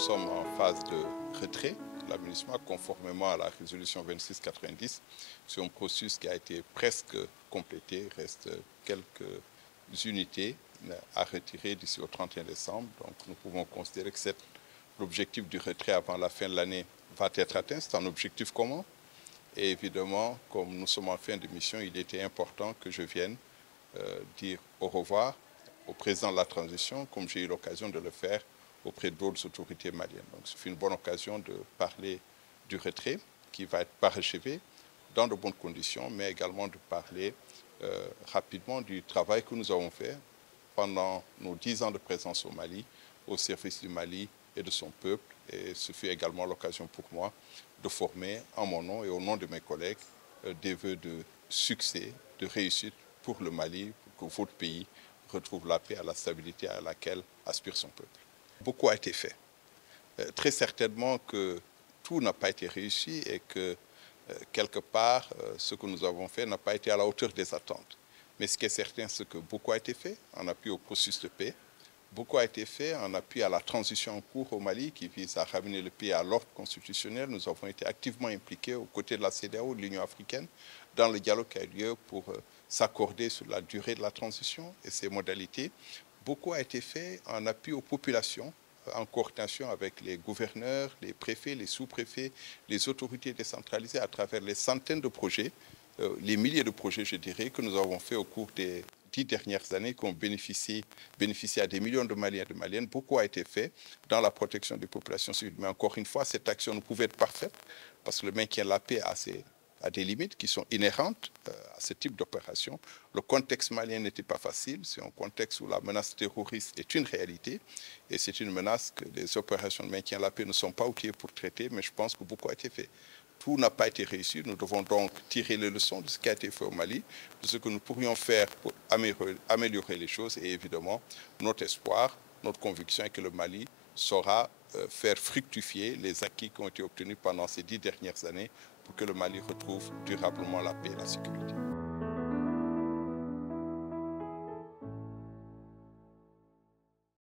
sommes en phase de retrait de la MINUSMA conformément à la résolution 2690. C'est un processus qui a été presque complété. Il reste quelques unités à retirer d'ici au 31 décembre. Donc nous pouvons considérer que l'objectif du retrait avant la fin de l'année va être atteint. C'est un objectif commun. Et évidemment, comme nous sommes en fin de mission, il était important que je vienne dire au revoir au président de la transition, comme j'ai eu l'occasion de le faire auprès d'autres autorités maliennes. Donc c'est une bonne occasion de parler du retrait qui va être parachevé dans de bonnes conditions, mais également de parler rapidement du travail que nous avons fait pendant nos 10 ans de présence au Mali, au service du Mali et de son peuple. Et ce fut également l'occasion pour moi de former en mon nom et au nom de mes collègues des vœux de succès, de réussite pour le Mali, pour que votre pays retrouve la paix et la stabilité à laquelle aspire son peuple. Beaucoup a été fait. Très certainement que tout n'a pas été réussi et que quelque part, ce que nous avons fait n'a pas été à la hauteur des attentes. Mais ce qui est certain, c'est que beaucoup a été fait en appui au processus de paix. Beaucoup a été fait en appui à la transition en cours au Mali qui vise à ramener le pays à l'ordre constitutionnel. Nous avons été activement impliqués aux côtés de la CEDEAO, de l'Union africaine, dans le dialogue qui a eu lieu pour s'accorder sur la durée de la transition et ses modalités. Beaucoup a été fait en appui aux populations, en coordination avec les gouverneurs, les préfets, les sous-préfets, les autorités décentralisées à travers les centaines de projets, les milliers de projets, je dirais, que nous avons fait au cours des 10 dernières années, qui ont bénéficié à des millions de Maliens et de Maliennes. Beaucoup a été fait dans la protection des populations civiles. Mais encore une fois, cette action ne pouvait être parfaite parce que le maintien de la paix a des limites qui sont inhérentes à ce type d'opération. Le contexte malien n'était pas facile. C'est un contexte où la menace terroriste est une réalité. Et c'est une menace que les opérations de maintien de la paix ne sont pas outillées pour traiter. Mais je pense que beaucoup a été fait. Tout n'a pas été réussi. Nous devons donc tirer les leçons de ce qui a été fait au Mali, de ce que nous pourrions faire pour améliorer les choses. Et évidemment, notre espoir, notre conviction est que le Mali saura faire fructifier les acquis qui ont été obtenus pendant ces 10 dernières années pour que le Mali retrouve durablement la paix et la sécurité.